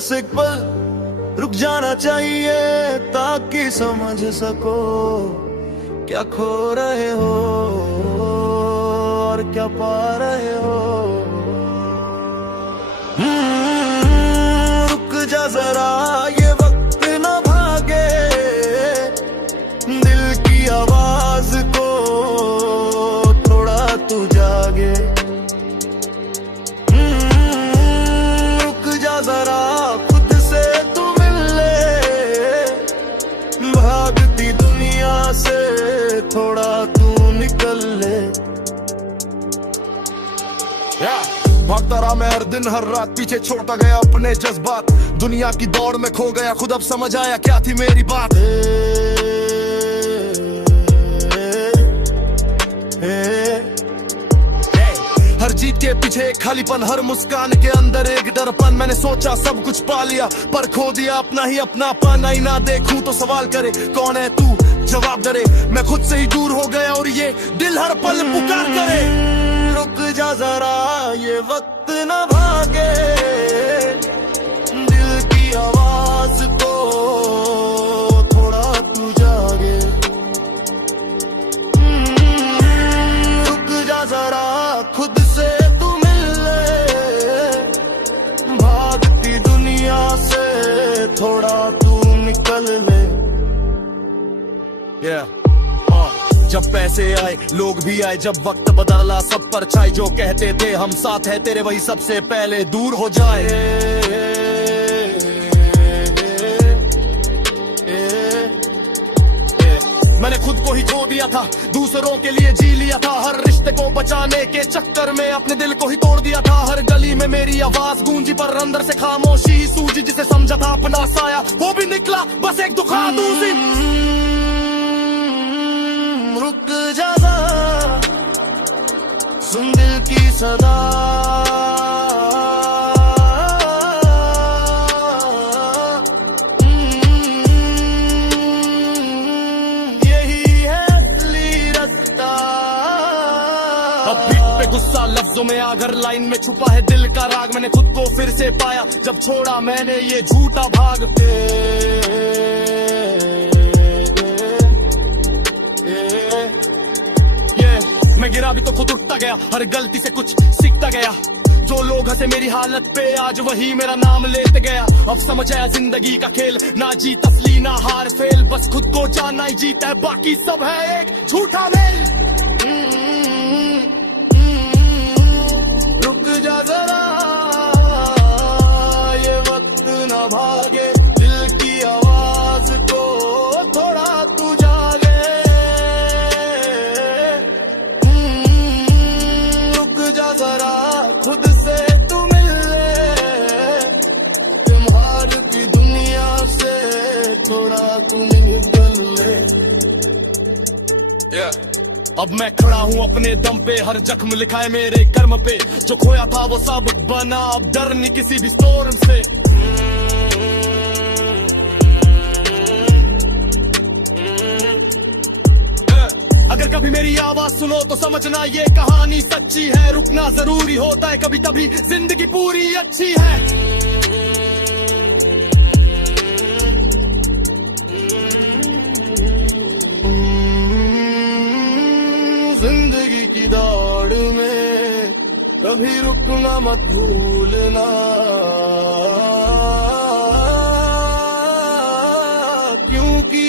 बस एक पल रुक जाना चाहिए ताकि समझ सको क्या खो रहे हो और क्या पा रहे हो। रुक जा जरा ये वक्त न भागे, दिल की आवाज को थोड़ा तू जागे। रुक जा जरा खुद से तू मिल ले, भागती दुनिया से थोड़ा तू निकल ले। भागता रहा मैं हर दिन हर रात, पीछे छोड़ता गया अपने जज्बात, दुनिया की दौड़ में खो गया खुद, अब समझ आया क्या थी मेरी बात। हर जीत के पीछे एक खालीपन, हर मुस्कान के अंदर एक डरपन। मैंने सोचा सब कुछ पा लिया पर खो दिया अपना ही अपनापन। आई ना देखूं तो सवाल करे कौन है तू, जवाब डरे मैं खुद से ही दूर हो गया और ये दिल हर पल पुकार करे। रुक जा जरा ये वक्त न भागे, दिल की आवाज को थोड़ा तू जागे। रुक जा जरा खुद से तू मिल ले, भागती दुनिया से थोड़ा तू निकल ले। जब पैसे आए लोग भी आए, जब वक्त बदला सब पर छाए, जो कहते थे हम साथ है तेरे वही सबसे पहले दूर हो जाए। मैंने खुद को ही खो दिया था, दूसरों के लिए जी लिया था, हर रिश्ते को बचाने के चक्कर में अपने दिल को ही तोड़ दिया था। हर गली में मेरी आवाज गूंजी पर अंदर से खामोशी ही सूझी, जिसे समझा था अपना साया वो भी निकला बस एक दुखा दूसरी। रुक जा जरा सुन दिल की सदा, यही है असली रास्ता। अब पीठ पे गुस्सा लफ्जों में आगर, लाइन में छुपा है दिल का राग। मैंने खुद को फिर से पाया जब छोड़ा मैंने ये झूठा भाग। मैं गिरा भी तो खुद उठता गया, हर गलती से कुछ सीखता गया। जो लोग हंसे मेरी हालत पे आज वही मेरा नाम लेते गया। अब समझ आया जिंदगी का खेल, ना जीत असली ना हार फेल, बस खुद को जानना ही जीत है, बाकी सब है एक झूठा मेल। रुक जा जरा ये वक्त न भागे, दिल की आवाज को थोड़ा तू जागे। रुक जा जरा खुद से तू मिल ले, तुम्हारी दुनिया से थोड़ा तू निकल ले। अब मैं खड़ा हूँ अपने दम पे, हर जख्म लिखा है मेरे कर्म पे, जो खोया था वो सब बना, अब डर नहीं किसी भी स्टोर्म से। अगर कभी मेरी आवाज सुनो तो समझना ये कहानी सच्ची है, रुकना जरूरी होता है कभी कभी, जिंदगी पूरी अच्छी है। जिंदगी की दौड़ में कभी रुकना मत भूलना, क्योंकि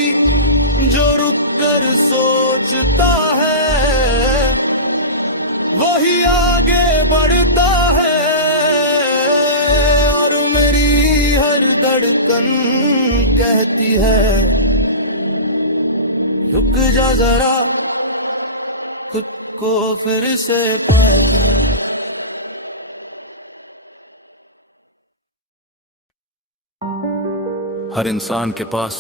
जो रुक कर सोचता है वही आगे बढ़ता है। और मेरी हर धड़कन कहती है रुक जा जरा खुद को फिर से पाए। हर इंसान के पास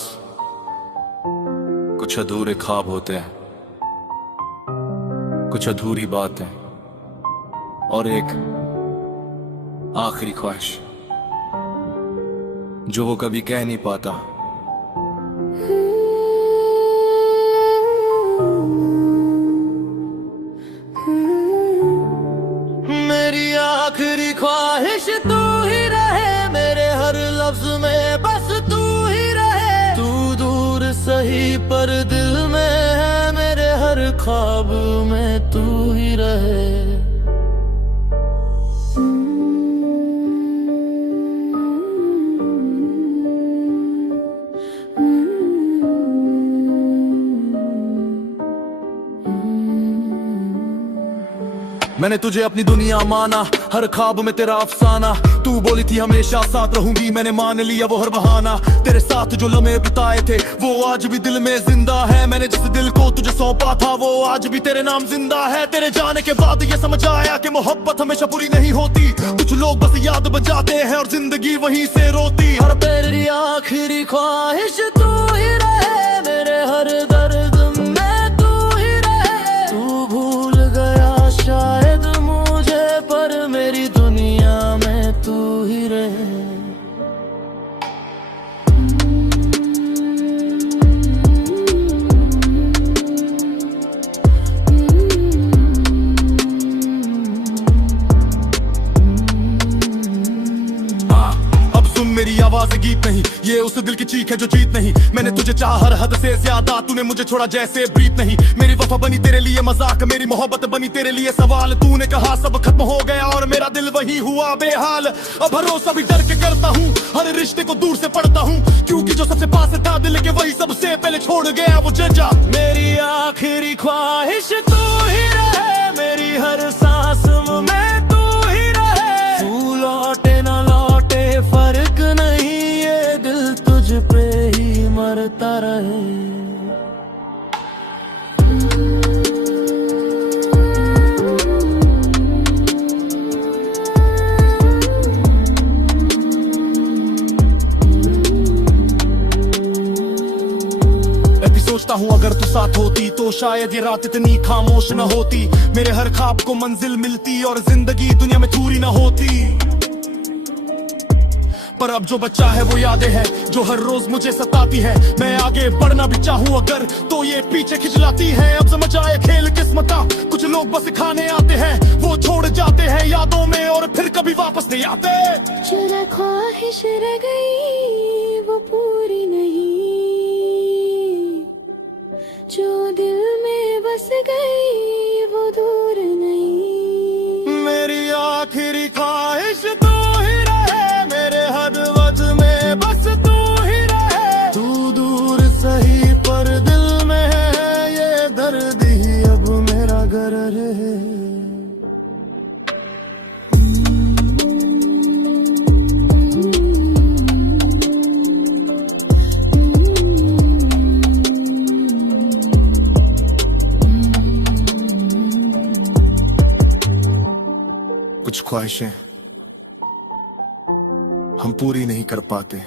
कुछ अधूरे ख्वाब होते हैं, कुछ अधूरी बातें और एक आखिरी ख्वाहिश जो वो कभी कह नहीं पाता। मेरी आखिरी ख्वाहिश तू ही रहे, मेरे हर पर दिल में है मेरे हर ख्वाब में तू ही रहे। मैंने तुझे अपनी दुनिया माना, हर ख्वाब में तेरा अफसाना। तू बोली थी हमेशा साथ रहूंगी, मैंने मान लिया वो हर बहाना। तेरे साथ जो लम्हे बिताए थे वो आज भी दिल में जिंदा है। मैंने जिस दिल को तुझे सौंपा था वो आज भी तेरे नाम जिंदा है। तेरे जाने के बाद ये समझ आया कि मोहब्बत हमेशा पूरी नहीं होती। कुछ लोग बस याद बजाते हैं और जिंदगी वहीं से रोती। हर तेरी आखिरी ख्वाहिश तू ही रहे, मेरे हर दर्द में तू ही रहे। तू भूल गया शायद मुझे, पर मेरी दुनिया में तू ही रहे। मेरी आवाज गीत नहीं, ये उस दिल की चीख है जो जीत नहीं। मैंने तुझे चाहा हर हद से ज्यादा, तूने मुझे छोड़ा जैसे प्रीत नहीं। मेरी वफा बनी तेरे लिए मजाक, मेरी मोहब्बत बनी तेरे लिए सवाल। तूने कहा सब खत्म हो गया और मेरा दिल वही हुआ बेहाल। अब भरोसा भी डर के करता हूँ, हर रिश्ते को दूर से पढ़ता हूँ, क्योंकि जो सबसे पास था दिल के वही सबसे पहले छोड़ गया वो जजा। मेरी आखिरी ख्वाहिश तू ही रहे, मेरी हर सांस में तू ही रहे। तू लौटे ना लौटे फर्क नहीं, ये दिल तुझ पे ही मरता रहे। सोचता हूँ अगर तू साथ होती तो शायद ये रात इतनी खामोश न होती। मेरे हर ख्वाब को मंजिल मिलती और जिंदगी दुनिया में थूरी न होती। पर अब जो बच्चा है वो यादें हैं जो हर रोज मुझे सताती है। मैं आगे बढ़ना भी चाहूँ अगर तो ये पीछे खिंचलाती है। अब समझ आए खेल किस्मता, कुछ लोग बस खाने आते हैं, वो छोड़ जाते हैं यादों में और फिर कभी वापस नहीं आते। जो ख्वाहिश रह गई वो पूरी नहीं, जो दिल में बस गई वो दूर नहीं। मेरी आखिरी ख्वाहिश तू ही रहे, मेरे हद वद में बस तू ही रहे। तू दूर सही पर दिल में है, ये दर्द ही अब मेरा घर रहे। कुछ ख्वाहिशें हम पूरी नहीं कर पाते,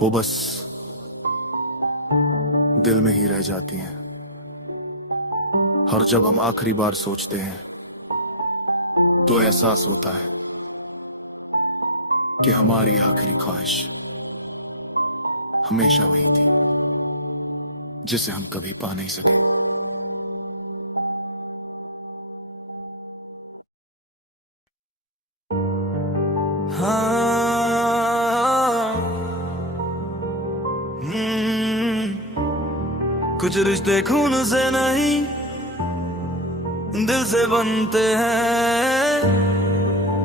वो बस दिल में ही रह जाती हैं। और जब हम आखिरी बार सोचते हैं तो एहसास होता है कि हमारी आखिरी ख्वाहिश हमेशा वही थी जिसे हम कभी पा नहीं सके। कुछ रिश्ते खून से नहीं दिल से बनते हैं,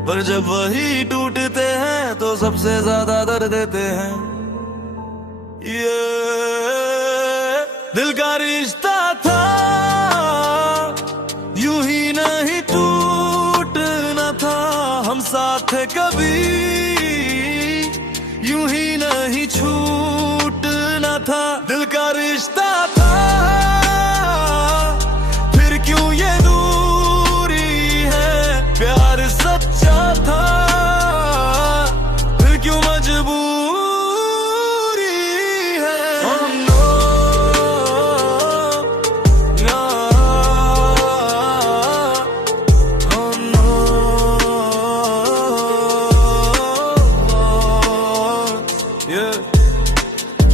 पर जब वही टूटते हैं तो सबसे ज्यादा दर्द देते हैं। ये दिल का रिश्ता था यूं ही नहीं टूटना था, हम साथ थे कभी यूं ही नहीं छूटना था। दिल का रिश्ता था फिर क्यों ये दूरी है, प्यार सच्चा था फिर क्यों मजबूरी है। Oh no, no, oh no, yeah।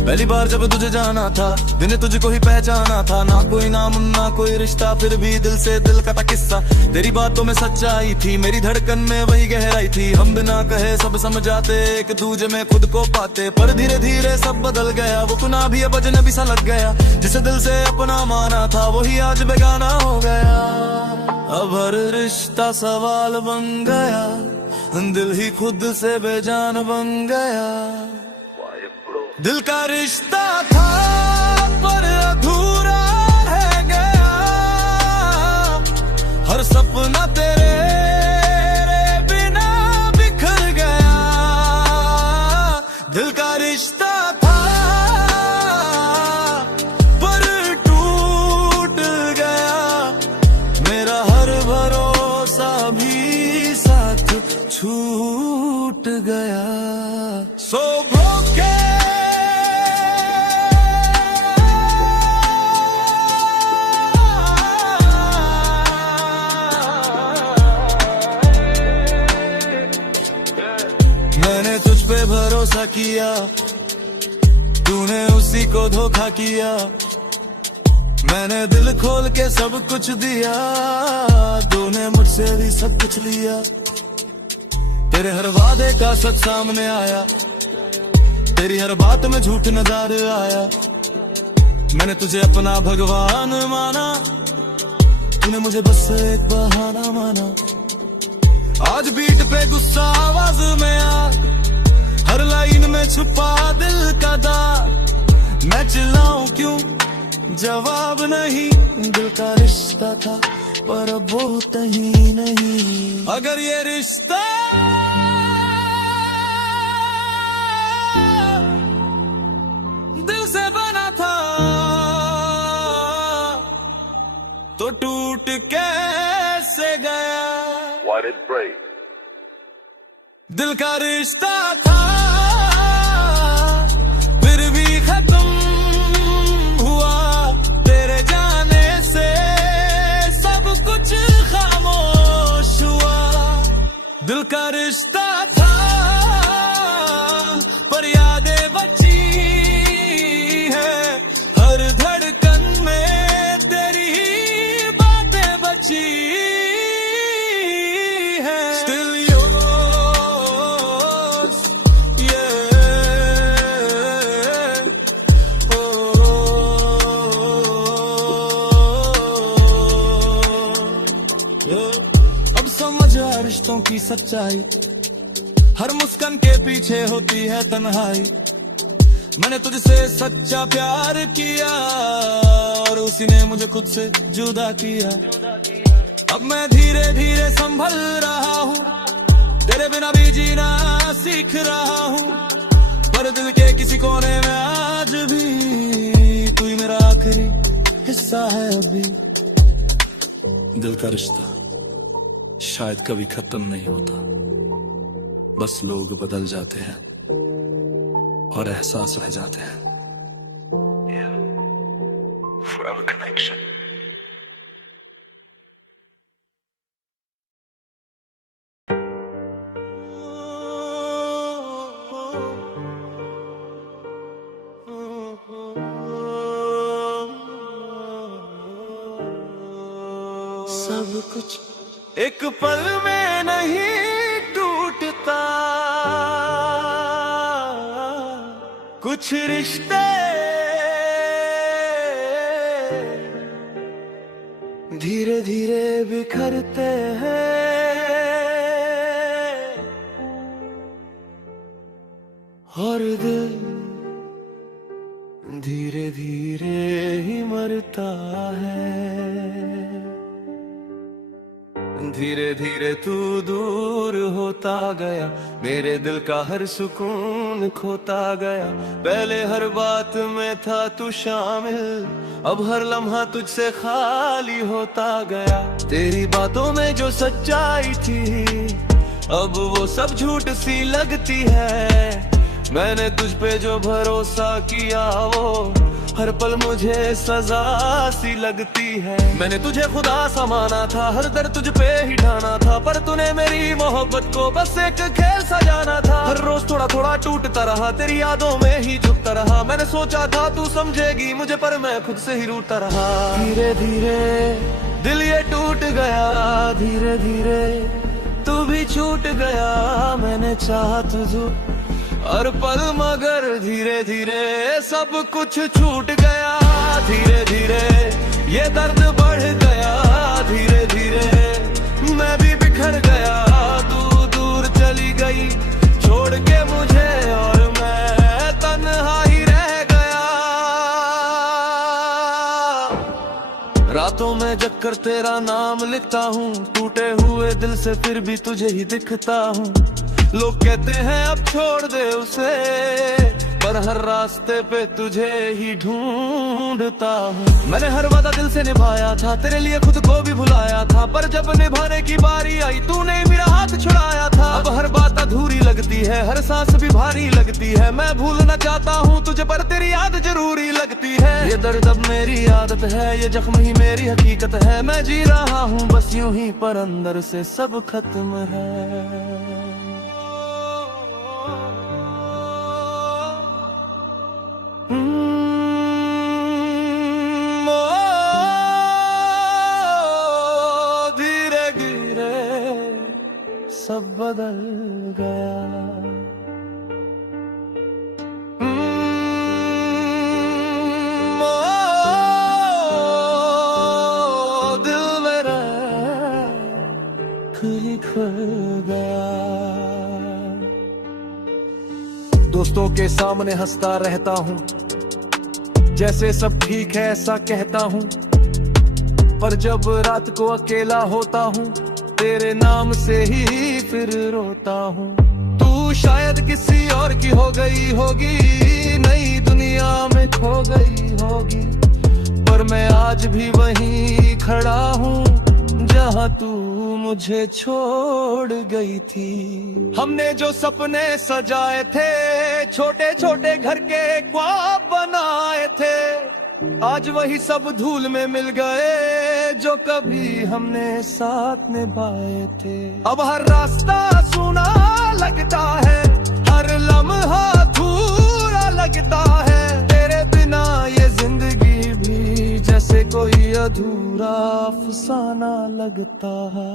पहली बार जब तुझे जाना था, मैंने तुझको ही पहचाना था। ना कोई नाम ना कोई रिश्ता, फिर भी दिल से दिल का था किस्सा। तेरी बातों में सच्चाई थी, मेरी धड़कन में वही गहराई थी। हम बिना कहे सब समझाते, एक दूजे में खुद को पाते। पर धीरे धीरे सब बदल गया, वो अपना भी अब अजनबी सा लग गया। जिसे दिल से अपना माना था, वही आज बेगाना हो गया। अब हर रिश्ता सवाल बन गया, दिल ही खुद से बेजान बन गया। दिल का रिश्ता था पर अधूरा रह गया, हर सपना तेरे बिना बिखर गया। दिल का रिश्ता था पर टूट गया, मेरा हर भरोसा भी साथ छूट गया। सो भोगे मैंने तुझ पे भरोसा किया, तूने उसी को धोखा किया। मैंने दिल खोल के सब कुछ दिया, तूने मुझसे भी सब कुछ लिया। तेरे हर वादे का सच सामने आया, तेरी हर बात में झूठ नजर आया। मैंने तुझे अपना भगवान माना, तूने मुझे बस एक बहाना माना। आज बीट पे गुस्सा आवाज में आ, हर लाइन में छुपा दिल का दाग। मैं चिल्लाऊं क्यों जवाब नहीं, दिल का रिश्ता था पर अब वो कहीं नहीं। अगर ये रिश्ता दिल से बना था, तो टूट कैसे गया। दिल का रिश्ता था फिर भी खत्म हुआ, तेरे जाने से सब कुछ खामोश हुआ। दिल का रिश्ता था पर यादें बची है, हर धड़कन में तेरी ही बातें बची है। Still yours, yeah, अब समझ आ रिश्तों की सच्चाई, हर मुस्कान के पीछे होती है तन्हाई। मैंने तुझसे सच्चा प्यार किया और उसी ने मुझे खुद से जुदा किया। अब मैं धीरे धीरे संभल रहा हूँ, तेरे बिना भी जीना सीख रहा हूँ। पर दिल के किसी कोने में आज भी तू ही मेरा आखिरी हिस्सा है। अभी दिल का रिश्ता शायद कभी खत्म नहीं होता, बस लोग बदल जाते हैं और एहसास रह जाते हैं। Forever connection. सब कुछ एक पल में नहीं टूटता, कुछ रिश्ते धीरे धीरे बिखरते हैं और दिल धीरे धीरे ही मरता है। धीरे धीरे तू दूर होता गया, मेरे दिल का हर सुकून खोता गया। पहले हर बात में था तू शामिल, अब हर लम्हा तुझसे खाली होता गया। तेरी बातों में जो सच्चाई थी, अब वो सब झूठ सी लगती है। मैंने तुझ पे जो भरोसा किया, वो हर पल मुझे सजा सी लगती है। मैंने तुझे खुदा सा माना था, हर दर्द तुझ पे ही ढाना था, पर तूने मेरी मोहब्बत को बस एक खेल सा जाना था। हर रोज थोड़ा थोड़ा टूटता रहा, तेरी यादों में ही झुकता रहा। मैंने सोचा था तू समझेगी मुझे, पर मैं खुद से ही रूठता रहा। धीरे धीरे दिल ये टूट गया, धीरे धीरे तू भी छूट गया। मैंने चाहा तुझे हर पल, मगर धीरे धीरे सब कुछ छूट गया। धीरे धीरे ये दर्द बढ़ गया, धीरे धीरे मैं भी बिखर गया। तू दूर चली गई छोड़ के मुझे, और मैं तन्हा ही रह गया। रातों में जगकर तेरा नाम लिखता हूँ, टूटे हुए दिल से फिर भी तुझे ही दिखता हूँ। लोग कहते हैं अब छोड़ दे उसे, पर हर रास्ते पे तुझे ही ढूंढता हूँ। मैंने हर वादा दिल से निभाया था, तेरे लिए खुद को भी भुलाया था, पर जब निभाने की बारी आई तूने मेरा हाथ छुड़ाया था। अब हर बात अधूरी लगती है, हर सांस भी भारी लगती है। मैं भूलना चाहता हूँ तुझे, पर तेरी याद जरूरी लगती है। ये दर्द अब मेरी आदत है, ये जख्म ही मेरी हकीकत है। मैं जी रहा हूँ बस यूं ही, पर अंदर से सब खत्म है। धीरे धीरे सब बदल गया। दिल मेरा खुल गया। दोस्तों के सामने हंसता रहता हूँ, जैसे सब ठीक है ऐसा कहता हूँ, पर जब रात को अकेला होता हूँ तेरे नाम से ही फिर रोता हूँ। तू शायद किसी और की हो गई होगी, नई दुनिया में खो गई होगी, पर मैं आज भी वहीं खड़ा हूँ जहाँ तू मुझे छोड़ गई थी। हमने जो सपने सजाए थे, छोटे छोटे घर के ख्वाब बनाए थे, आज वही सब धूल में मिल गए जो कभी हमने साथ निभाए थे। अब हर रास्ता सुना लगता है, हर लम्हा अधूरा लगता है। तेरे बिना ये जिंदगी भी जैसे कोई अधूरा अफसाना लगता है।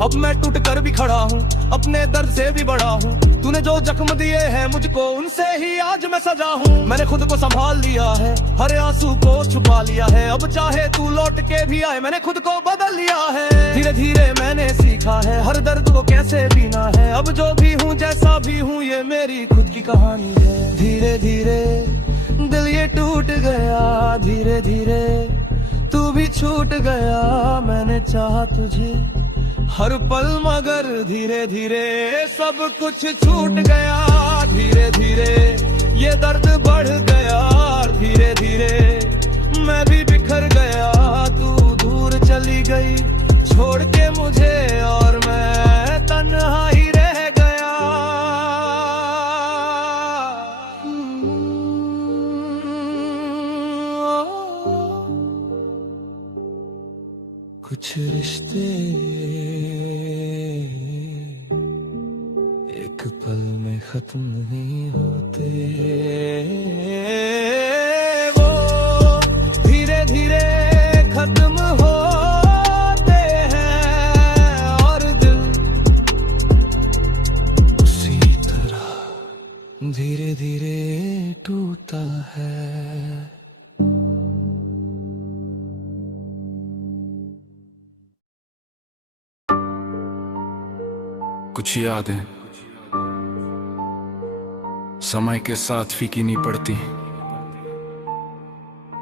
अब मैं टूट कर भी खड़ा हूँ, अपने दर्द से भी बड़ा हूँ। तूने जो जख्म दिए हैं मुझको, उनसे ही आज मैं सजा हूँ। मैंने खुद को संभाल लिया है, हर आंसू को छुपा लिया है। अब चाहे तू लौट के भी आए, मैंने खुद को बदल लिया है। धीरे धीरे मैंने सीखा है हर दर्द को कैसे पीना है। अब जो भी हूँ जैसा भी हूँ, ये मेरी खुद की कहानी है। धीरे धीरे दिल ये टूट गया, धीरे धीरे तू भी छूट गया। मैंने चाहा तुझे हर पल, मगर धीरे धीरे सब कुछ छूट गया। धीरे धीरे ये दर्द बढ़ गया, धीरे धीरे मैं भी बिखर गया। तू दूर चली गई छोड़ के मुझे, और मैं तन्हा ही रह गया। कुछ रिश्ते एक पल में खत्म नहीं होते, वो धीरे धीरे खत्म होते हैं, और दिल उसी तरह धीरे धीरे टूटा है। कुछ यादें समय के साथ फीकी नहीं पड़ती,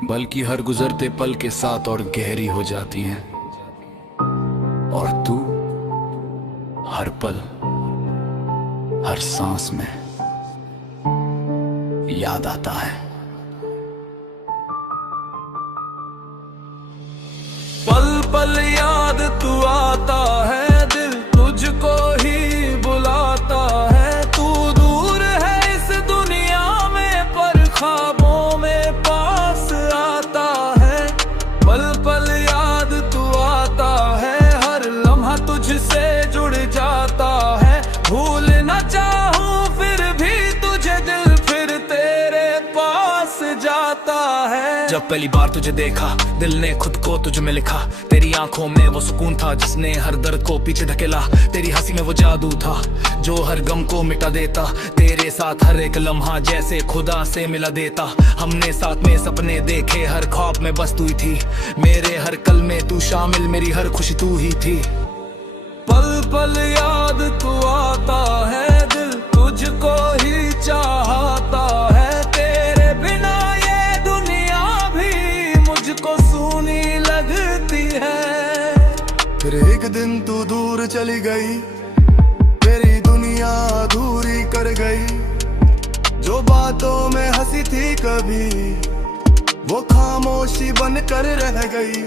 बल्कि हर गुजरते पल के साथ और गहरी हो जाती हैं। और तू हर पल, हर सांस में याद आता है। पल पल याद तू आता है, दिल तुझको ही बुलाता है। तू दूर है इस दुनिया में, पर ख्वाबों में पास जब पहली बार तुझे देखा दिल ने खुद को तुझ में लिखा। तेरी आंखों में वो सुकून था जिसने हर दर्द को पीछे धकेला। तेरी हंसी में वो जादू था जो हर गम को मिटा देता। तेरे साथ हर एक लम्हा जैसे खुदा से मिला देता। हमने साथ में सपने देखे, हर ख्वाब में बस तू ही थी। मेरे हर कल में तू शामिल, मेरी हर खुशी तू ही थी। पल पल याद तू आता है, दिल तुझको ही चाहता है। तेरे बिना ये दुनिया भी मुझको सूनी लगती है। फिर एक दिन तू दूर चली गई, तेरी दुनिया अधूरी कर गई। जो बातों में हंसी थी कभी, वो खामोशी बन कर रह गई।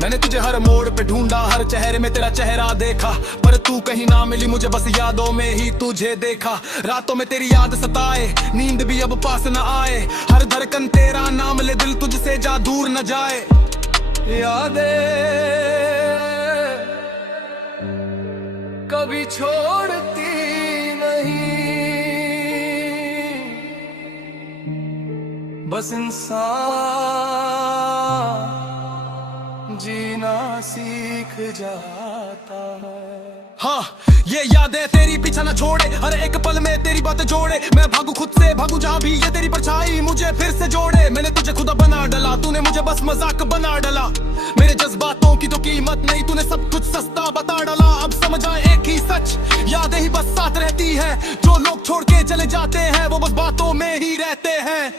मैंने तुझे हर मोड़ पे ढूंढा, हर चेहरे में तेरा चेहरा देखा, पर तू कहीं ना मिली मुझे, बस यादों में ही तुझे देखा। रातों में तेरी याद सताए, नींद भी अब पास न आए। हर धड़कन तेरा नाम ले, दिल तुझसे जा दूर न जाए। यादें कभी छोड़ती नहीं, बस इंसान जीना सीख जाता है। हाँ, ये यादें तेरी पीछा न छोड़े, हर एक पल में तेरी बातें जोड़े। मैं भागू खुद से, भागू जहाँ भी, ये तेरी परछाई मुझे फिर से जोड़े। मैंने तुझे खुदा बना डाला, तूने मुझे बस मजाक बना डाला। मेरे जज्बातों की तो कीमत नहीं, तूने सब कुछ सस्ता बता डाला। अब समझ आए एक ही सच, यादें ही बस साथ रहती है। जो लोग छोड़ के चले जाते हैं वो बस बातों में ही रहते हैं।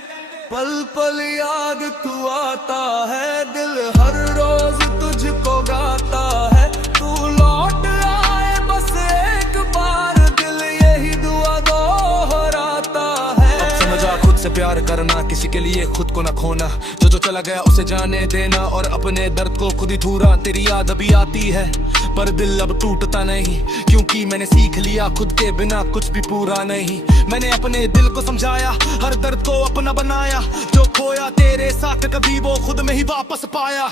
पल पल याद तू आता है, दिल हर रोज तुझको गाता है। तू लौट आए बस एक बार, दिल यही दुआ दोहराता है। अब समझ आ खुद से प्यार करना, किसी के लिए खुद को न खोना। जो चला गया उसे जाने देना, और अपने दर्द को खुद ही ढूंढना। तेरी याद अभी आती है पर दिल अब टूटता नहीं, क्योंकि मैंने सीख लिया खुद के बिना कुछ भी पूरा नहीं। मैंने अपने दिल को समझाया, हर दर्द को अपना बनाया। जो खोया तेरे साथ कभी वो खुद में ही वापस पाया।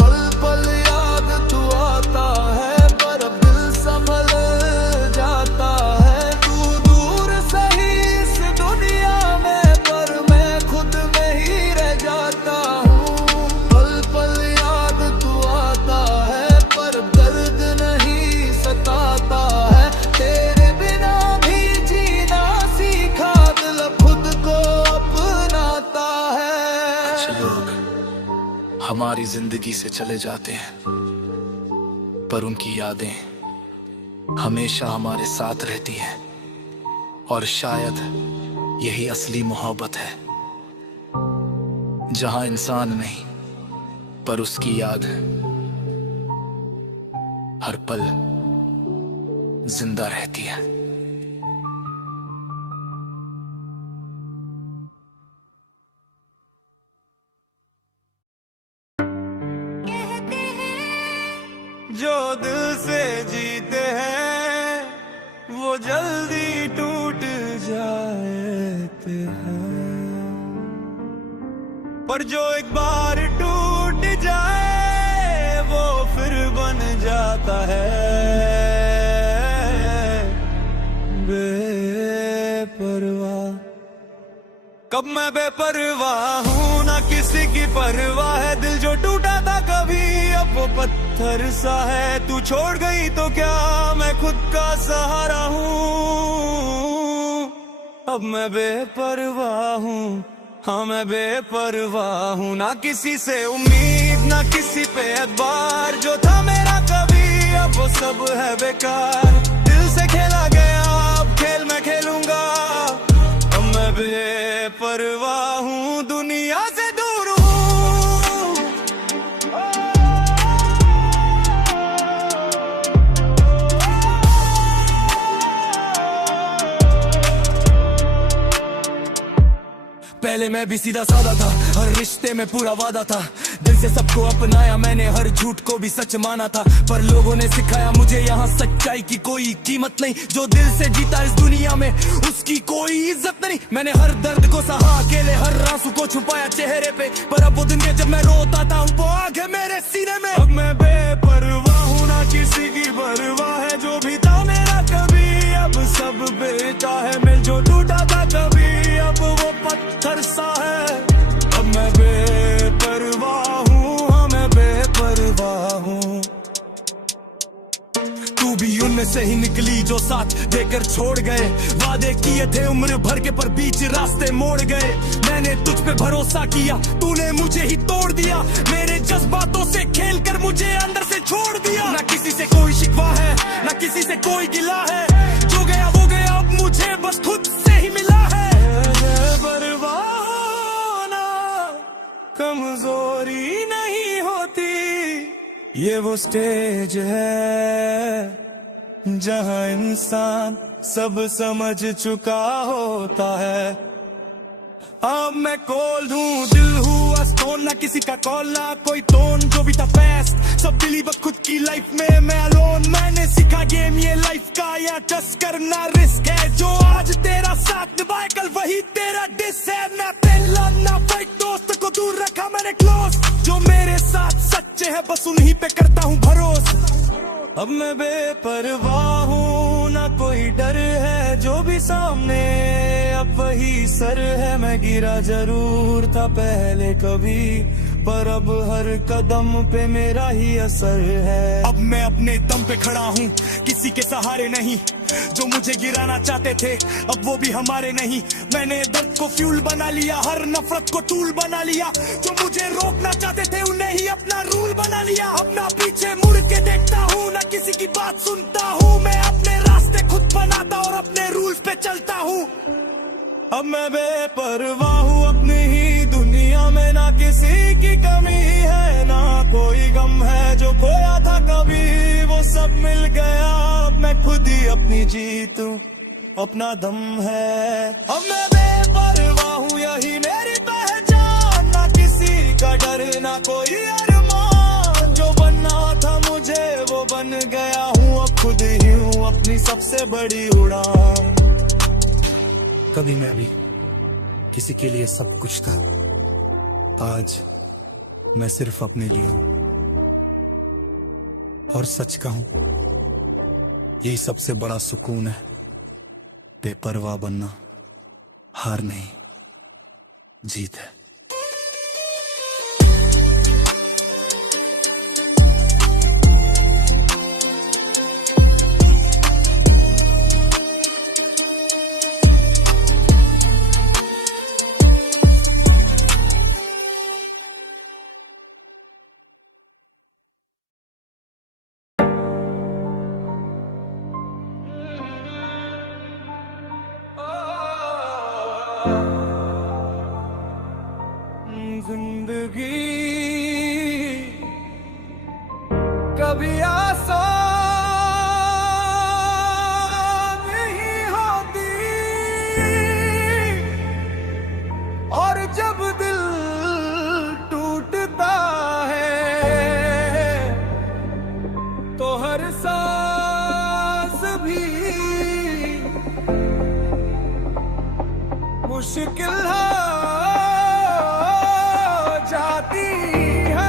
पल पल याद तू आता है, पर अब दिल संभल जाता है। तू दूर सही इस दुनिया में, पर मैं खुद में ही रह जाता हूँ। पल पल याद तू आता है, पर दर्द नहीं सताता है। तेरे बिना भी जीना सीखा, दिल खुद को अपनाता है। कुछ लोग हमारी जिंदगी से चले जाते हैं, पर उनकी यादें हमेशा हमारे साथ रहती हैं। और शायद यही असली मोहब्बत है, जहां इंसान नहीं पर उसकी याद हर पल जिंदा रहती है। जो दिल से जीते हैं वो जल्दी टूट जाते हैं, पर जो एक बार टूट जाए वो फिर बन जाता है बेपरवाह। कब मैं बेपरवाह हूँ, ना किसी की परवाह है। दिल जो टूटा था कभी, अब वो पत्थर सा है। तू छोड़ गई तो क्या मैं खुद का सहारा हूँ। अब मैं बेपरवाह हूँ, हाँ मैं बेपरवाह हूँ। ना किसी से उम्मीद, ना किसी पे एतबार। जो था मेरा कभी, अब वो सब है बेकार। दिल से खेला गया, अब खेल मैं खेलूंगा। अब मैं बेपरवाह हूँ, दुनिया से दूर हूँ। पहले मैं भी सीधा साधा था, हर रिश्ते में पूरा वादा था। दिल से सबको अपनाया मैंने, हर झूठ को भी सच माना था। पर लोगों ने सिखाया मुझे यहाँ सच्चाई की कोई कीमत नहीं। जो दिल से जीता इस दुनिया में उसकी कोई इज्जत नहीं। मैंने हर दर्द को सहा अकेले, हर आंसू को छुपाया चेहरे पे। पर अब वो दिन के जब मैं रोता था, वो आग है मेरे सीने में। अब मैं बेपरवाह हूँ, ना किसी की परवाह है। जो भी था मेरा कभी, अब सब बेटा है। मिल जो टूटा था कभी, अब वो पत्थर सा है। अब मैं से ही निकली जो साथ देकर छोड़ गए। वादे किए थे उम्र भर के पर बीच रास्ते मोड़ गए। मैंने तुझ पे भरोसा किया, तूने मुझे ही तोड़ दिया। मेरे जज्बातों से खेल कर मुझे अंदर से छोड़ दिया। ना किसी से कोई शिकवा है, ना किसी से कोई गिला है। जो गया वो गया, अब मुझे बस खुद से ही मिला है। परवाना कमजोरी नहीं होती, ये वो स्टेज है जहां इंसान सब समझ चुका होता है। अब मैं कॉल दूं, दिल हुआ स्टोन, ना किसी का कॉल ना कोई टोन। जो भी था फेस्ट सब दिली बस खुद की लाइफ में मैं अलोन। मैंने सीखा गेम ये लाइफ का, या ट्रस्ट करना रिस्क है। जो आज तेरा साथ निभाए कल वही तेरा डिस है। ना पहला ना फेक दोस्त को दूर रखा मैंने क्लोज। जो मेरे साथ सच्चे हैं बस उन्हीं पे करता हूँ भरोसा। अब मैं बेपरवाह हूँ, ना कोई डर है जो भी सामने अब वही सर है। मैं गिरा जरूर था पहले कभी, पर अब हर कदम पे मेरा ही असर है। अब मैं अपने दम पे खड़ा हूँ, किसी के सहारे नहीं। जो मुझे गिराना चाहते थे अब वो भी हमारे नहीं। मैंने दर्द को फ्यूल बना लिया, हर नफरत को टूल बना लिया। जो मुझे रोकना चाहते थे उन्हें ही अपना रूल बना लिया। अब ना पीछे मुड़ के देखता हूँ, ना किसी की बात सुनता हूँ। मैं अपने रास्ते खुद बनाता और अपने रूल्स पे चलता हूँ। अब मैं बेपरवाह हूँ अपनी ही दुनिया में, ना किसी की कमी है ना कोई गम है। जो खोया था कभी वो सब मिल गया, अब मैं खुद ही अपनी जीत हूँ, अपना दम है। अब मैं बेपरवाह हूँ यही मेरी पहचान, ना किसी का डर ना कोई अरमान। जो बनना था मुझे वो बन गया हूँ, अब खुद ही हूँ अपनी सबसे बड़ी उड़ान। कभी मैं भी किसी के लिए सब कुछ था, आज मैं सिर्फ अपने लिए हूं। और सच कहूं यही सबसे बड़ा सुकून है। बेपरवाह बनना हार नहीं, जीत है। जिंदगी कभी आसान नहीं होती, और जब दिल टूटता है तो हर सांस भी मुश्किल है जाती है।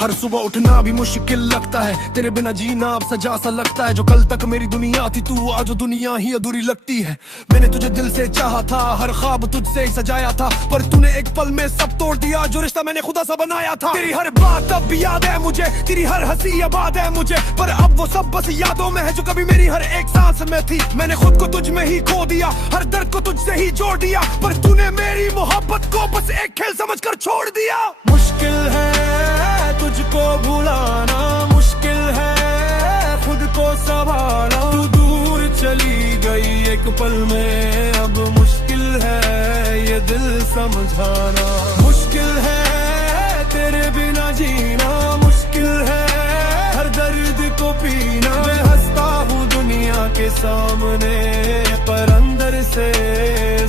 हर सुबह उठना भी मुश्किल लगता है, तेरे बिना जीना अब सजा सा लगता है। जो कल तक मेरी दुनिया थी तू आज दुनिया ही अधूरी लगती है। मैंने तुझे दिल से चाहा था, हर ख्वाब तुझसे ही सजाया था, पर तूने एक पल में सब तोड़ दिया जो रिश्ता मैंने खुदा सा बनाया था। तेरी हर बात अब भी याद है मुझे, तेरी हर हंसी आबाद है मुझे, पर अब वो सब बस यादों में है जो कभी मेरी हर एक सांस में थी। मैंने खुद को तुझ में ही खो दिया, हर दर्द को तुझसे ही जोड़ दिया, पर तूने मेरी मोहब्बत को बस एक खेल समझकर छोड़ दिया। मुश्किल है तुझको भुलाना, मुश्किल है खुद को संभालना। तू दूर चली गई एक पल में, अब मुश्किल है ये दिल समझाना। मुश्किल है तेरे बिना जीना, मुश्किल है हर दर्द को पीना। मैं हंसता हूँ दुनिया के सामने, पर अंदर से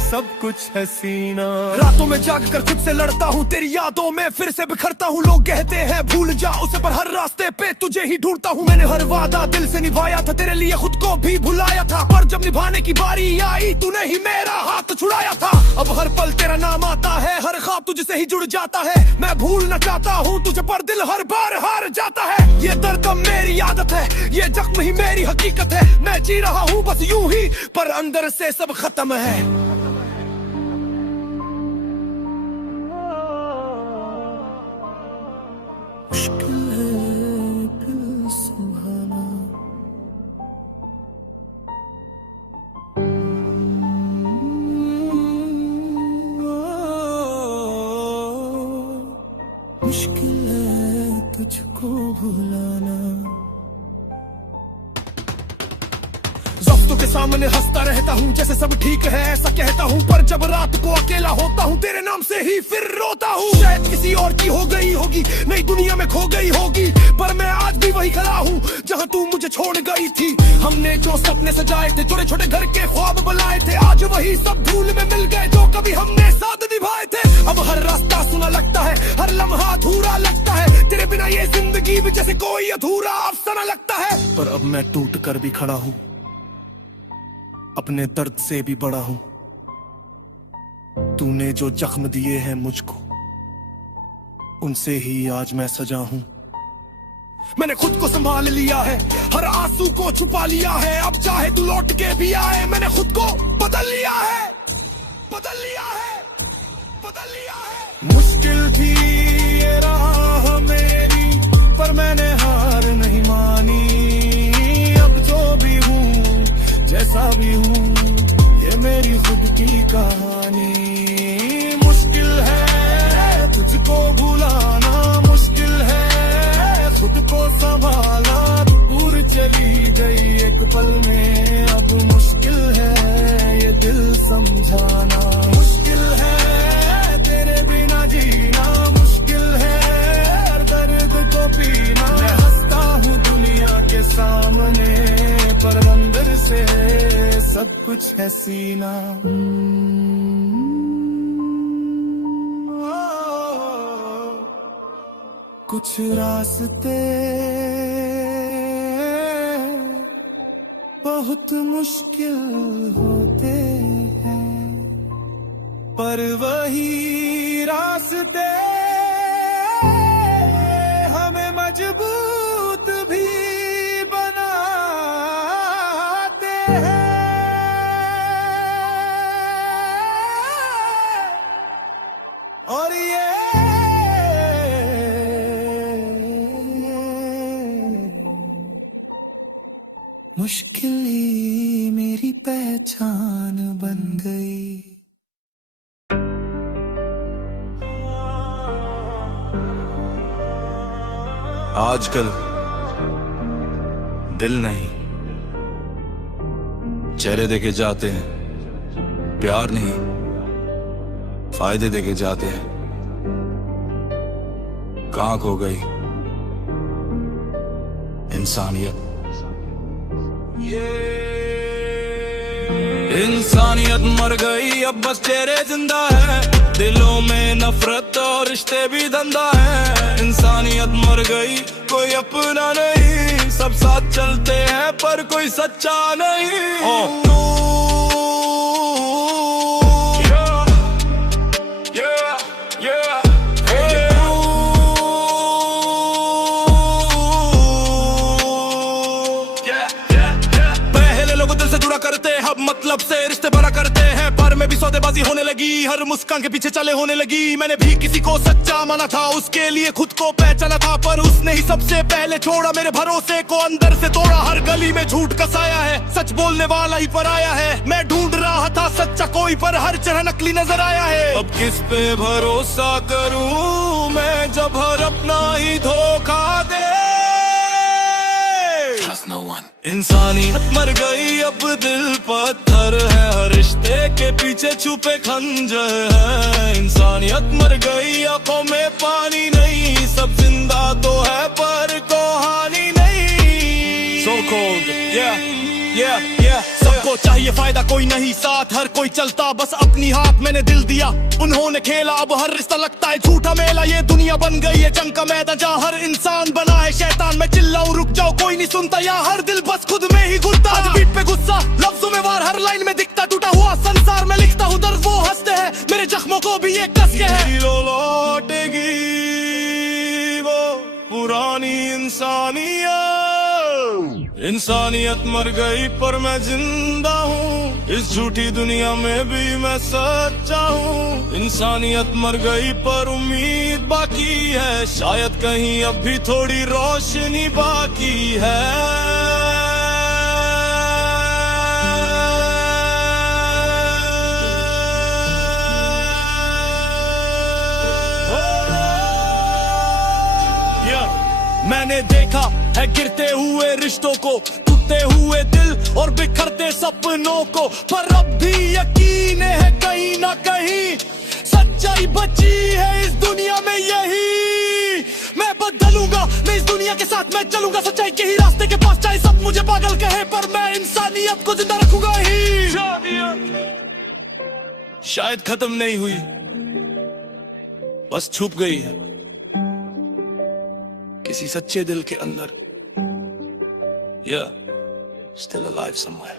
सब कुछ है सीना। रातों में जाग कर खुद से लड़ता हूँ, तेरी यादों में फिर से बिखरता हूँ। लोग कहते हैं भूल जा उसे, पर हर रास्ते पे तुझे ही ढूंढता हूँ। मैंने हर वादा दिल से निभाया था, तेरे लिए खुद को भी भुलाया था, पर जब निभाने की बारी आई तूने ही मेरा हाथ छुड़ाया था। अब हर पल तेरा नाम आता है, हर ख्वाब तुझसे ही जुड़ जाता है। मैं भूलना चाहता हूँ तुझे, पर दिल हर बार हार जाता है। ये दर्द अब मेरी आदत है, ये जख्म ही मेरी हकीकत है। मैं जी रहा हूँ बस यूं ही, पर अंदर से सब खत्म है। मुश्किल है तुझको भुलाना। दोस्तों के सामने हंसता रहता हूँ जैसे सब ठीक है ऐसा कहता हूँ, पर जब रात को अकेला होता हूँ तेरे नाम से ही फिर रोता हूँ। शायद किसी और की हो गई होगी, नई दुनिया में खो गई होगी, पर मैं आज भी वही खड़ा हूँ जहाँ तू मुझे छोड़ गई थी। हमने जो सपने सजाए थे, छोटे छोटे घर के ख्वाब बनाए थे, आज वही सब धूल में मिल गए जो कभी हमने साथ निभाए थे। अब हर रास्ता सुना लगता है, हर लम्हा अधूरा लगता है, तेरे बिना ये जिंदगी भी जैसे कोई अधूरा अफसाना लगता है। पर अब मैं टूट कर भी खड़ा हूँ, अपने दर्द से भी बड़ा हूं। तूने जो जख्म दिए हैं मुझको, उनसे ही आज मैं सजा हूं। मैंने खुद को संभाल लिया है, हर आंसू को छुपा लिया है, अब चाहे तू लौट के भी आए, मैंने खुद को बदल लिया है, बदल लिया है, बदल लिया है। मुश्किल थी ये राह मेरी, पर मैंने हार नहीं मानी। अब जो भी हूँ जैसा भी हूँ, ये मेरी खुद की कहानी। मुश्किल है तुझको भुलाना, मुश्किल है खुद को संभालना। दूर चली गई एक पल में, अब मुश्किल है ये दिल समझाना। मुश्किल है तेरे बिना जीना, मुश्किल है हर दर्द को पीना। मैं हंसता हूँ दुनिया के सामने, पर अंदर से सब कुछ है सीना। कुछ रास्ते बहुत मुश्किल होते हैं, पर वही रास्ते हमें मजबूत भी और ये मुश्किल ही मेरी पहचान बन गई। आजकल दिल नहीं, चेहरे देके जाते हैं, प्यार नहीं फायदे देके जाते हैं। कहाँ खो गई इंसानियत? इंसानियत मर गई, अब बस चेहरे जिंदा है, दिलों में नफरत और रिश्ते भी धंधा है। इंसानियत मर गई, कोई अपना नहीं, सब साथ चलते हैं पर कोई सच्चा नहीं। मतलब से रिश्ते बड़ा करते हैं, पर में भी सौदेबाजी होने लगी, हर मुस्कान के पीछे चले होने लगी। मैंने भी किसी को सच्चा माना था, उसके लिए खुद को पहचाना था, पर उसने ही सबसे पहले छोड़ा मेरे भरोसे को, अंदर से तोड़ा। हर गली में झूठ कसाया है, सच बोलने वाला ही पर आया है। मैं ढूंढ रहा था सच्चा कोई, पर हर जगह नकली नजर आया है। अब किस पे भरोसा करूं मैं, जब हर अपना ही धोखा दे। No one. इंसानियत मर गई, अब दिल पत्थर है, हर रिश्ते के पीछे छुपे खंजर है। इंसानियत मर गई, आंखों में पानी नहीं, सब जिंदा तो है पर कहानी नहीं। So cold, yeah, yeah, yeah. सबको चाहिए फायदा, कोई नहीं साथ, हर कोई चलता बस अपनी हाथ। मैंने दिल दिया, उन्होंने खेला, अब हर रिश्ता लगता है झूठा मेला। ये दुनिया बन गई है जंग का मैदान, जहाँ हर इंसान बना है शैतान। मैं चिल्लाऊं रुक जाओ, कोई नहीं सुनता, या हर दिल बस खुद में ही घुलता। आज बीट पे गुस्सा, लफ्जों में वार, हर लाइन में दिखता टूटा हुआ संसार। मैं लिखता हूँ दर्द, वो हंसते हैं, मेरे जख्मों को भी ये कस के है। लौटेगी वो पुरानी इंसानियत मर गई पर मैं जिंदा हूँ, इस झूठी दुनिया में भी मैं सच्चा हूँ। इंसानियत मर गई पर उम्मीद बाकी है, शायद कहीं अब भी थोड़ी रोशनी बाकी है। मैंने देखा है गिरते हुए रिश्तों को, टूटते हुए दिल और बिखरते सपनों को, पर अब भी यकीन है कहीं ना कहीं सच्चाई बची है इस दुनिया में। यही मैं बदलूंगा, मैं इस दुनिया के साथ मैं चलूंगा, सच्चाई के ही रास्ते के पास, चाहे सब मुझे पागल कहे पर मैं इंसानियत को जिंदा रखूंगा ही। शायद खत्म नहीं हुई, बस छुप गई है किसी सच्चे दिल के अंदर। Yeah, still alive somewhere.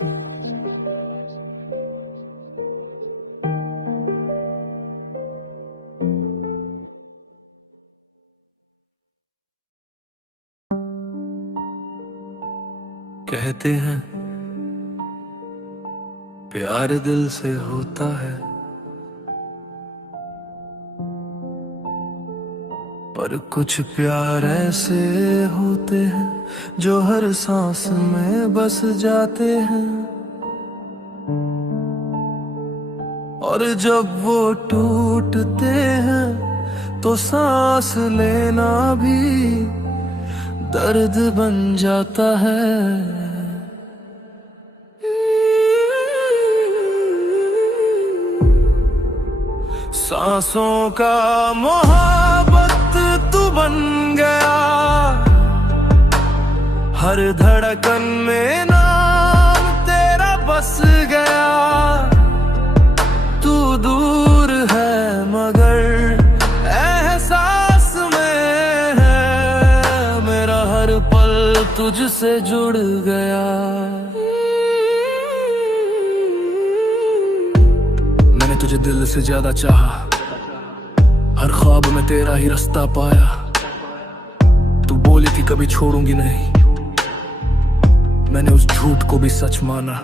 कहते हैं प्यार दिल से होता है, पर कुछ प्यार ऐसे होते हैं जो हर सांस में बस जाते हैं, और जब वो टूटते हैं तो सांस लेना भी दर्द बन जाता है। सांसों का मोहब्बत तू बन गया, हर धड़कन में नाम तेरा बस गया। तू दूर है मगर एहसास में है, मेरा हर पल तुझसे जुड़ गया। मैंने तुझे दिल से ज्यादा चाहा, हर ख्वाब में तेरा ही रास्ता पाया। तू बोली थी कभी छोड़ूंगी नहीं, मैंने उस झूठ को भी सच माना।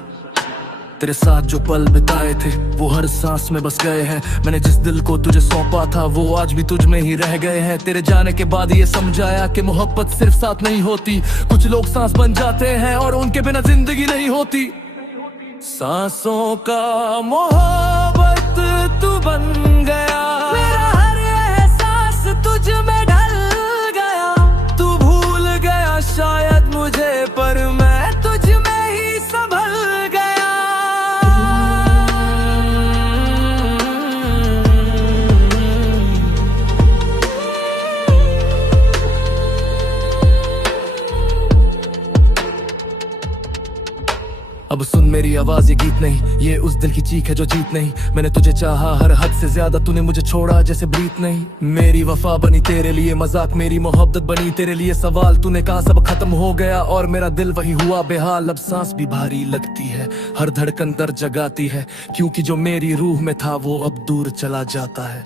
तेरे साथ जो पल बिताए थे वो हर सांस में बस गए हैं। मैंने जिस दिल को तुझे सौंपा था वो आज भी तुझ में ही रह गए हैं। तेरे जाने के बाद ये समझाया कि मोहब्बत सिर्फ साथ नहीं होती, कुछ लोग सांस बन जाते हैं और उनके बिना जिंदगी नहीं होती। सांसों का मोहब्बत तू बन गया, मेरा हर एहसास तुझ में ढल गया। तू भूल गया शायद मुझे पर मैं तुझ में ही संभल गया। अब सुन मेरी आवाज, ये गीत नहीं, ये उस दिल की चीख है जो जीत नहीं। मैंने तुझे चाहा हर हद से ज्यादा, तूने मुझे छोड़ा जैसे ब्रीत नहीं। मेरी वफा बनी तेरे लिए मजाक, मेरी मोहब्बत बनी तेरे लिए सवाल। तूने कहा सब खत्म हो गया और मेरा दिल वही हुआ बेहाल। अब सांस भी भारी लगती है, हर धड़कन दर्द जगाती है, क्योंकि जो मेरी रूह में था वो अब दूर चला जाता है।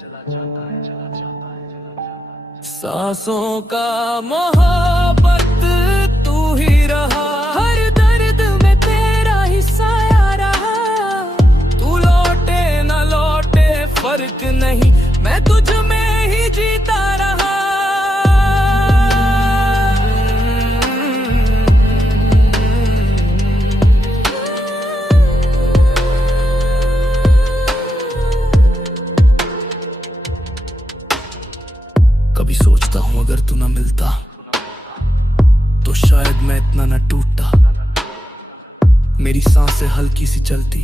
सांसों का मोहब्बत तू ही रहा, हर दर्द में तेरा ही साया रहा। तू लौटे न लौटे फर्क नहीं, मैं तुझ में ही जीता रहा। कभी सोचता हूँ अगर तू ना मिलता तो शायद मैं इतना न टूटता। मेरी सांसें हल्की सी चलती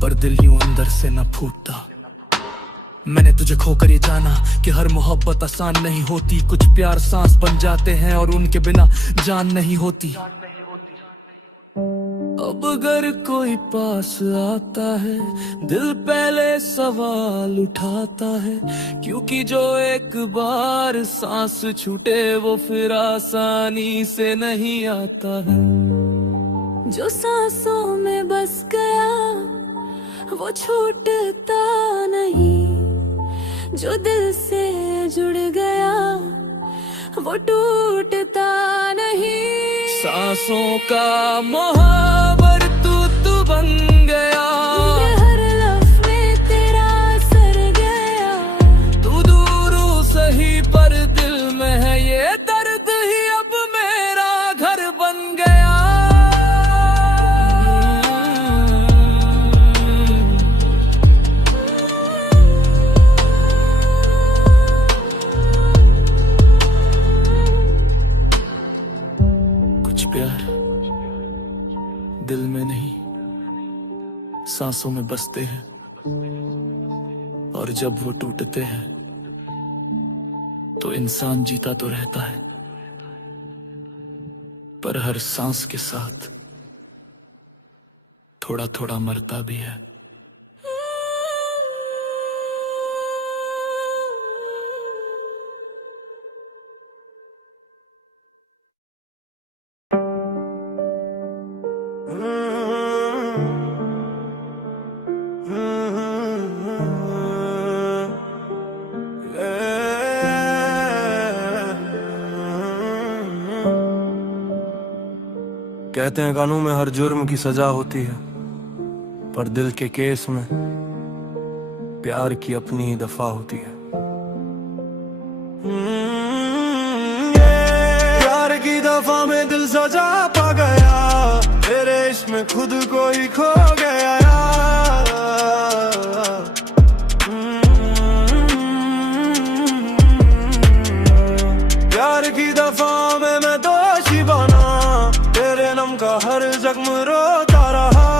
पर दिल यूं अंदर से न फूटता। मैंने तुझे खोकर ये जाना कि हर मोहब्बत आसान नहीं होती। कुछ प्यार सांस बन जाते हैं और उनके बिना जान नहीं होती। अब अगर कोई पास आता है दिल पहले सवाल उठाता है, क्योंकि जो एक बार सांस छूटे वो फिर आसानी से नहीं आता है। जो सांसों में बस गया वो छूटता नहीं, जो दिल से जुड़ गया वो टूटता नहीं। सांसों का मुहावर तू बन गया, हर लफ्ज़ में तेरा असर गया। तू दूर सही पर दिल में है ये दर्द ही अब मेरा घर बन गया। कुछ प्यार दिल में नहीं सांसों में बसते हैं, और जब वो टूटते हैं तो इंसान जीता तो रहता है, पर हर सांस के साथ थोड़ा थोड़ा मरता भी है। कहते हैं कानून में हर जुर्म की सजा होती है, पर दिल के केस में प्यार की अपनी ही दफा होती है। प्यार की दफा में दिल सजा पा गया, तेरे इश्क में खुद को ही खो गया यार। प्यार की दफा में मैं दोषी बना, तेरे नम का हर जख्म रोता रहा।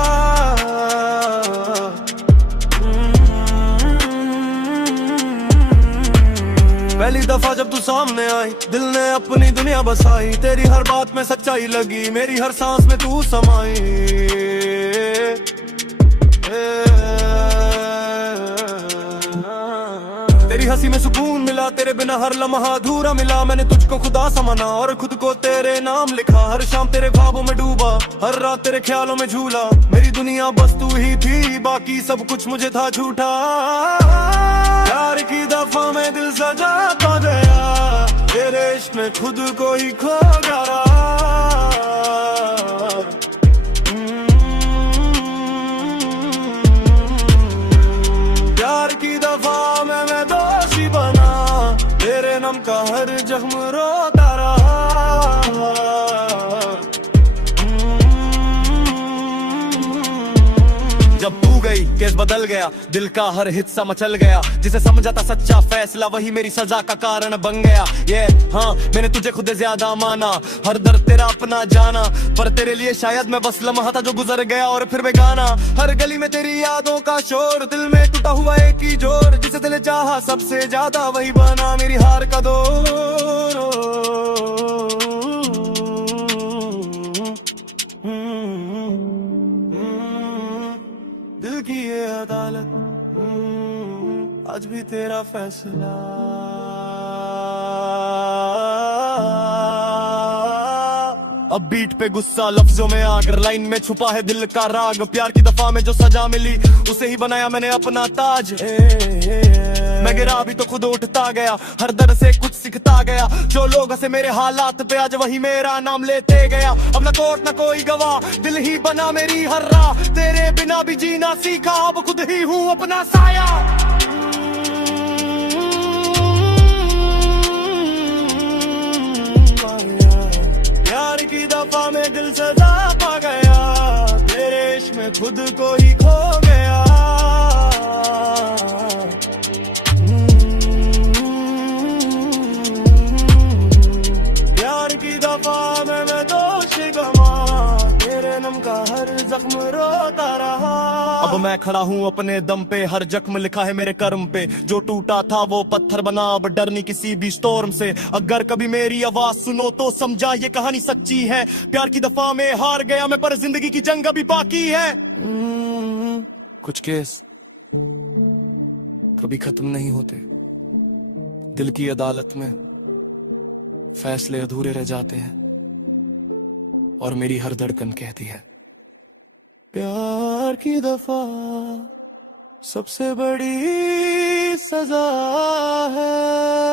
पहली दफा जब तू सामने आई, दिल ने अपनी दुनिया बसाई। तेरी हर बात में सच्चाई लगी, मेरी हर सांस में तू समाई। तेरी हंसी में सुकून मिला, तेरे बिना हर लम्हा अधूरा मिला। मैंने तुझको खुदा समझा और खुद को तेरे नाम लिखा। हर शाम तेरे ख्वाबों में डूबा, हर रात तेरे ख्यालों में झूला। मेरी दुनिया बस तू ही थी, बाकी सब कुछ मुझे था झूठा। प्यार की दफा में दिल सजा पा गया, तेरे इश्क में खुद को ही खो गया। प्यार की दफा में मैं दोषी बना, तेरे नम का हर जख्म रोता रहा। जब तू गई केस बदल गया, दिल का हर हिस्सा मचल गया। जिसे समझा था सच्चा फैसला, वही मेरी सजा का कारण बन गया। ये हाँ, मैंने तुझे खुद ज्यादा माना, हर दर्द तेरा अपना जाना। पर तेरे लिए शायद मैं बस लम्हा था जो गुजर गया और फिर बेगाना। हर गली में तेरी यादों का शोर, दिल में टूटा हुआ एक ही जोर। जिसे दिल चाहा सबसे ज्यादा, वही बना मेरी हार का दौर। दिल की ये अदालत, आज भी तेरा फैसला। अब बीट पे गुस्सा, लफ्जों में आग, लाइन में छुपा है दिल का राग। प्यार की दफा में जो सजा मिली, उसे ही बनाया मैंने अपना ताज। मैं गिरा भी तो खुद उठता गया, हर दर्द से कुछ सीखता गया। जो लोग हंसे मेरे हालात पे, आज वही मेरा नाम लेते गया। अब न कोर्ट न कोई गवाह, दिल ही बना मेरी हर राह। तेरे बिना भी जीना सीखा, अब खुद ही हूँ अपना साया। प्यार की दफा में दिल सजा पा गया, तेरे इश्क में खुद को ही खो गया। प्यार की दफा में मैं दोषी गवा, तेरे नम का हर जख्म रोता रहा। अब मैं खड़ा हूँ अपने दम पे, हर जख्म लिखा है मेरे कर्म पे। जो टूटा था वो पत्थर बना, अब डर नहीं किसी भी स्टॉर्म से। अगर कभी मेरी आवाज सुनो तो समझा ये कहानी सच्ची है। प्यार की दफा में हार गया मैं, पर जिंदगी की जंग अभी बाकी है। कुछ केस कभी खत्म नहीं होते, दिल की अदालत में फैसले अधूरे रह जाते हैं। और मेरी हर धड़कन कहती है, प्यार की दफा सबसे बड़ी सजा है।